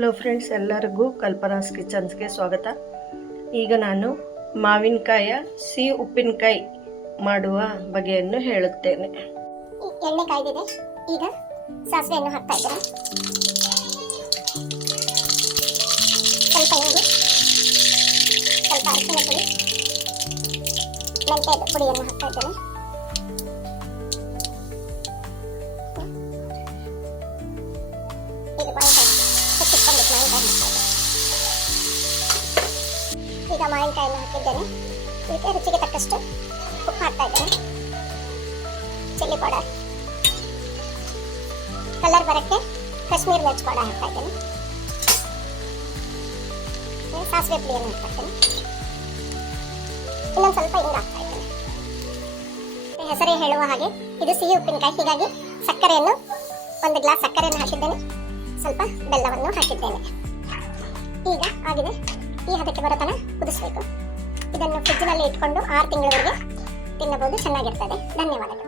Hello friends, ಎಲ್ಲರಿಗೂ ಕಲ್ಪನಾಸ್ ಕಿಚನ್ಸ್ಗೆ ಸ್ವಾಗತ. ಈಗ ನಾನು ಮಾವಿನಕಾಯ ಸಿಹಿ ಉಪ್ಪಿನಕಾಯಿ ಮಾಡುವ ಬಗೆಯನ್ನು ಹೇಳುತ್ತೇನೆ. ಎಣ್ಣೆ ಕಾಯ್ದಿದೆ. ಈಗ ಸಾಸಿವೆಯನ್ನು ಹಾಕ್ತಾ ಇದ್ದೇನೆ. ಸ್ವಲ್ಪ ಇಂಗು, ಸ್ವಲ್ಪ ಅರಿಶಿನ ಪುಡಿ, ಮೆಂತ್ಯದ ಪುಡಿಯನ್ನು ಹಾಕ್ತಾ ಇದ್ದೇನೆ. ಇದು ಈಗ ಮಾವಿನಕಾಯನ್ನು ಹಾಕಿದ್ದೇನೆ. ಇದಕ್ಕೆ ರುಚಿಗೆ ತಕ್ಕಷ್ಟು ಉಪ್ಪು ಹಾಕ್ತಾ ಇದ್ದೇನೆ. ಚಿಲ್ಲಿ ಪೌಡರ್, ಕಲರ್ ಬರಕ್ಕೆ ಕಾಶ್ಮೀರ್ ಮಿರ್ಚ್ ಪೌಡರ್ ಹಾಕ್ತಾ ಇದ್ದೇನೆ. ಸಾಸಿವೆ ಪುಡಿಯನ್ನು ಹಾಕ್ತಾ ಇದ್ದೇನೆ. ಇನ್ನೊಂದು ಸ್ವಲ್ಪ ಹಿಂಗ ಹಾಕ್ತಾ ಇದ್ದೇನೆ. ಹೆಸರೇ ಹೇಳುವ ಹಾಗೆ ಇದು ಸಿಹಿ ಉಪ್ಪಿನಕಾಯಿ, ಹೀಗಾಗಿ ಸಕ್ಕರೆಯನ್ನು 1 ಗ್ಲಾಸ್ ಸಕ್ಕರೆಯನ್ನು ಹಾಕಿದ್ದೇನೆ. ಸ್ವಲ್ಪ ಬೆಲ್ಲವನ್ನು ಹಾಕಿದ್ದೇನೆ. ಈಗ ಆಗಿದೆ. ಈ ಹದಕ್ಕೆ ಬರೋ ತನಕ ಕುದಿಸಬೇಕು. ಇದನ್ನು ಫ್ರಿಜ್ಜಿನಲ್ಲಿ ಇಟ್ಕೊಂಡು 6 ತಿಂಗಳವರೆಗೆ ತಿನ್ನಬಹುದು. ಚೆನ್ನಾಗಿರ್ತದೆ. ಧನ್ಯವಾದಗಳು.